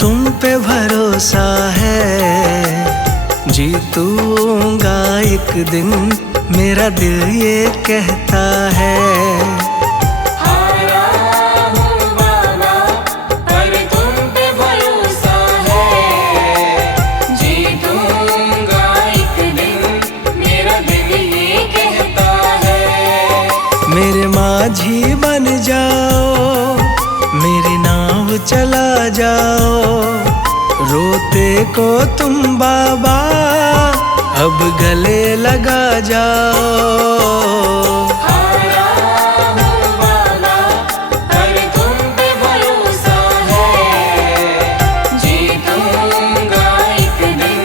तुम पे भरोसा है, जीतूंगा एक दिन, मेरा दिल ये कहता है। हारा हूँ बाबा पर तुम पे भरोसा है, जीतूंगा एक दिन, मेरा दिल ये कहता है। मेरे माझी बन जाओ, मेरी नाव चला जाओ, रोते को तुम बाबा अब गले लगा जाओ। हारा हूँ बाबा पर तुम पे भरोसा है, जीतूंगा एक दिन,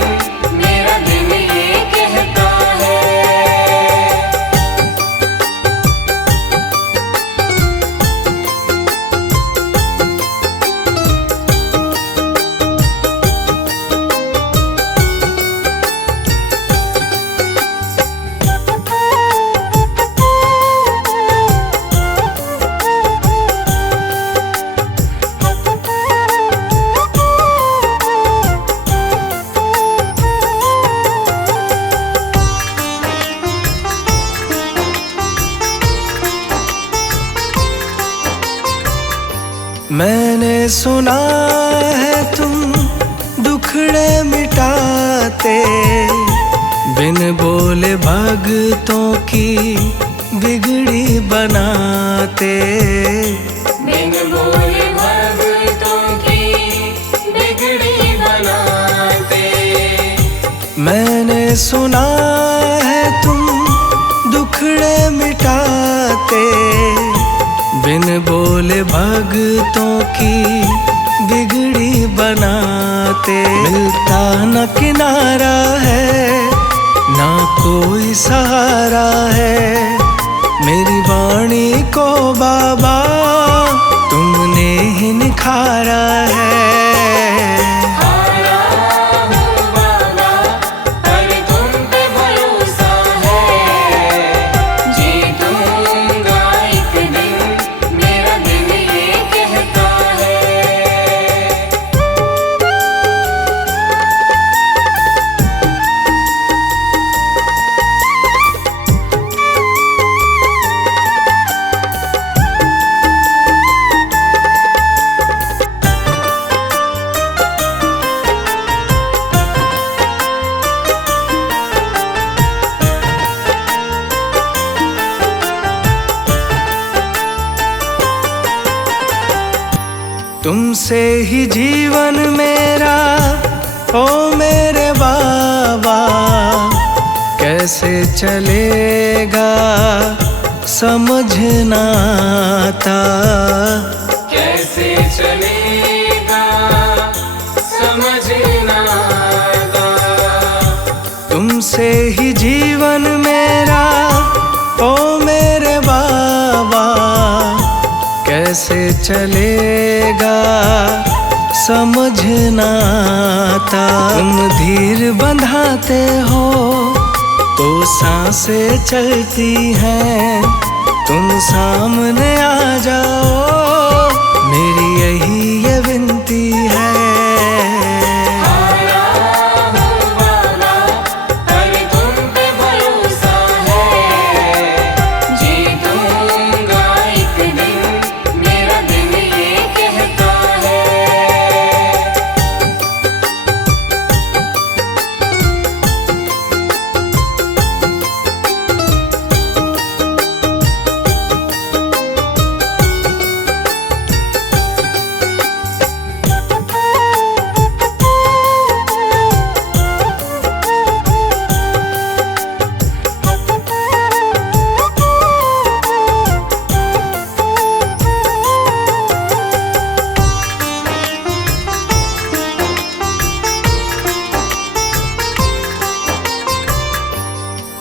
मेरा दिल ये कहता है। मैंने सुना है तुम दुखड़े मिटाते, बिन बोले भगतों की बिगड़ी बनाते। बिन बोले भगतों की बिगड़ी बनाते। मैंने सुना है तुम दुखड़े मिटाते, बिन बोले भगतों की बिगड़ी बनाते। मिलता न किनारा है, ना कोई सहारा है, मेरी वाणी को बाबा तुमने ही निखारा है। हारा हूँ बाबा पर तुम पे भरोसा है, जीतूंगा एक दिन, मेरा दिल ये कहता है। तुमसे ही जीवन मेरा ओ मेरे बाबा, कैसे चलेगा समझ ना आता। कैसे चलेगा समझ ना आता। तुमसे ही जीवन मेरा ओ मेरे बाबा, कैसे चलेगा समझ ना आता। तुम धीर बंधाते हो तो सांसें चलती हैं, तुम सामने आ जाओ, मेरी यही ये विनती है। हारा हूँ बाबा पर तुम पे भरोसा है, जीतूंगा एक दिन, मेरा दिल ये कहता है।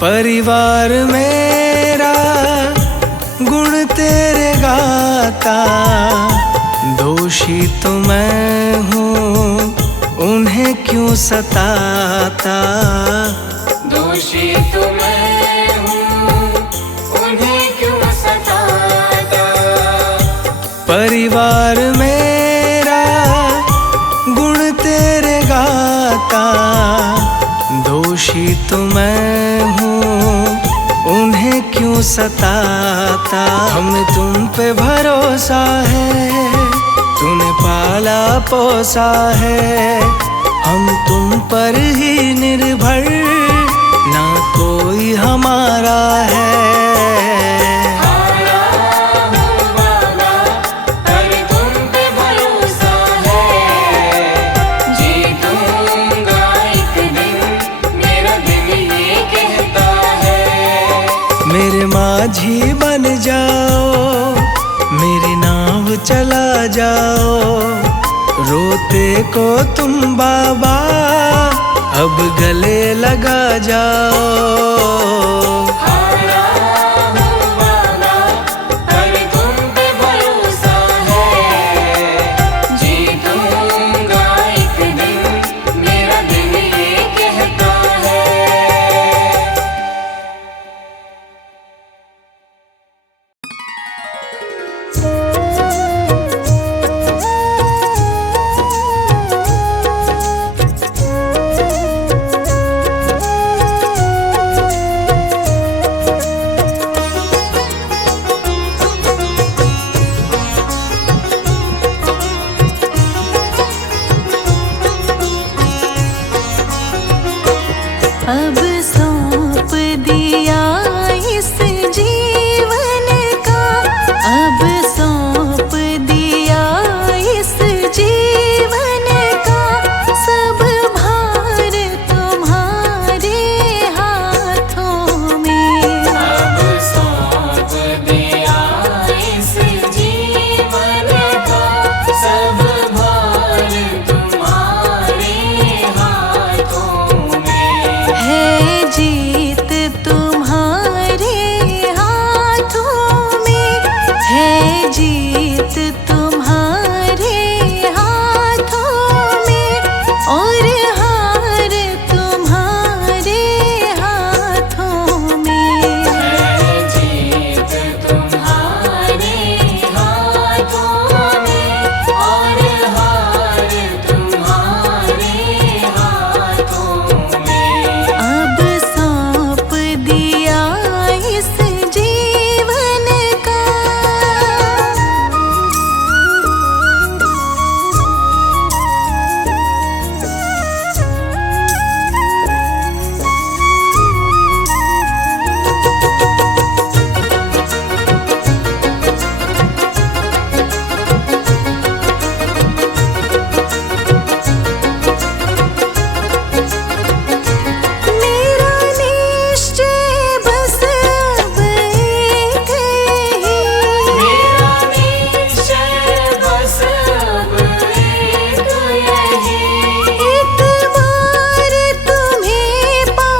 परिवार मेरा गुण तेरे गाता, दोषी तो मैं हूँ उन्हें क्यों सताता। दोषी तो मैं हूँ उन्हें क्यों सताता। परिवार मेरा क्यों सताता। हमें तुम पे भरोसा है, तूने पाला पोसा है। हम तुम पर ही निर्भर, ना कोई हमारा है। मेरे माझी बन जाओ, मेरी नाव चला जाओ। रोते को तुम बाबा अब गले लगा जाओ। अब सौंप दिया इस जीवन का, अब सौंप दिया इस जीवन का। सब भार तुम्हारे हाथों में, अब सौंप दिया इस जीवन का। सब भार तुम्हारे हाथों में। है जीत तुम्हारे हाथों में, है जीत तुम्हारे हाथों में। और हार तुम्हारे हाथों में। है जीत तुम्हारे हाथों में, और हार तुम्हारे हाथों में। अब सौंप दिया इस जीवन का। मेरा निश्चय बस अब एक ही। मेरा निश्चय बस अब एक यही। एक बार तुम्हें पा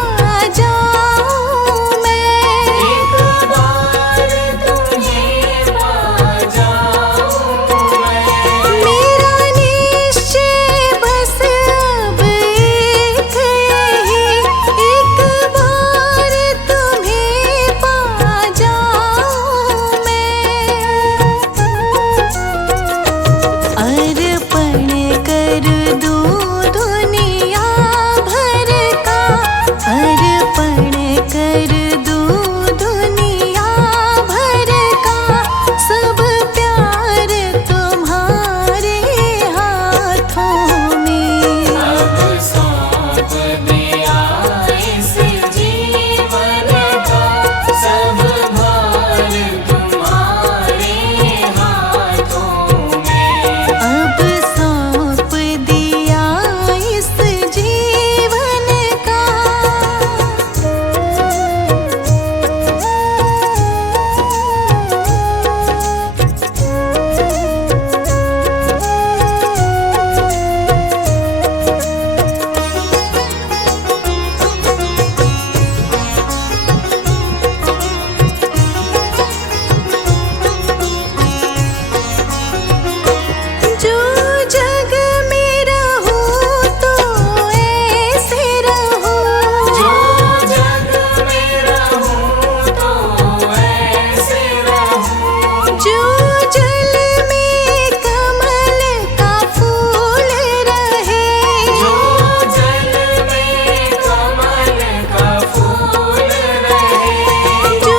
जाऊं मैं। एक बार तुम्हें पा जाऊं मैं। मेरा निश्चय बस अब एक यही। एक बार तुम्हें पा जाऊं मैं। अर्पण कर दूं दुनिया भर का, अर्पण कर दूं दुनिया भर का। सब प्यार तुम्हारे हाथों में। अब सौंप दिया इस जीवन का। सब भार तुम्हारे हाथों में। अब सौंप दिया इस जीवन का। जो जग में रहूं तो ऐसे रहूं। जो जग में रहूं तो ऐसे रहूं। जो जल में कमल का फूल रहे। जो जल में कमल का फूल रहे। जो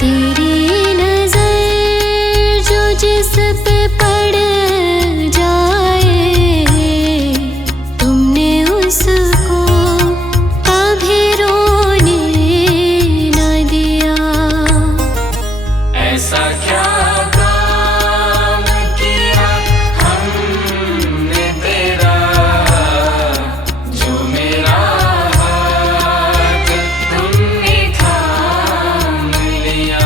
तेरी नजर जो जिस पे पड़ जाए, तुमने उसको कभी रोने न दिया। ऐसा क्या काम किया हमने तेरा, जो मेरा हाथ तुमने थाम लिया।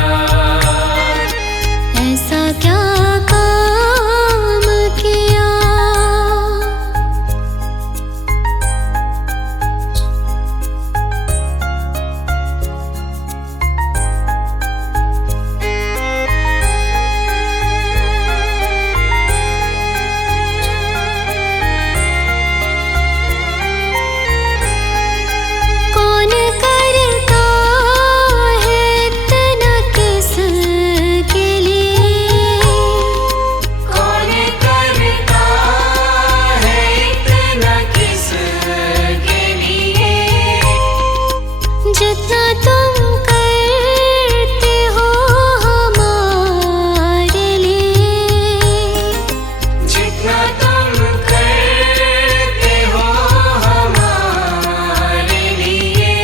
ऐसा क्या काम किया। कौन करता है इतना किसके लिए, कौन करता है इतना किसके लिए, जितना तुम करते हो हमारे लिए। जितना तुम करते हो हमारे लिए।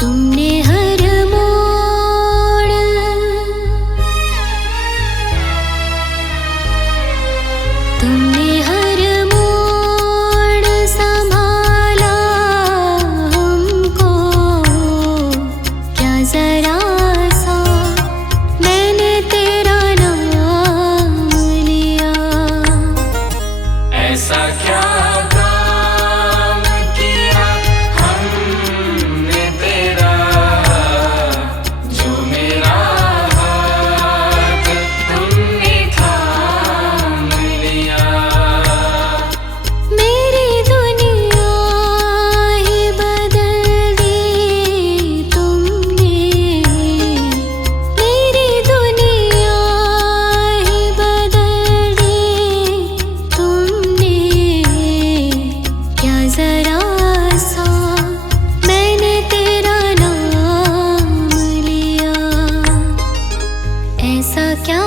तुमने हर मोड़, तुमने हर मोड़ संभाला हमको, क्या जरा सा मैंने तेरा नाम लिया। ऐसा क्या काम किया हमने तेरा, जो मेरा हाथ तुमने थाम लिया। मेरी दुनिया ही बदल दी तुमने, मेरी दुनिया ही बदल दी तुमने। क्या जरा सा मैंने तेरा नाम लिया। ऐसा क्या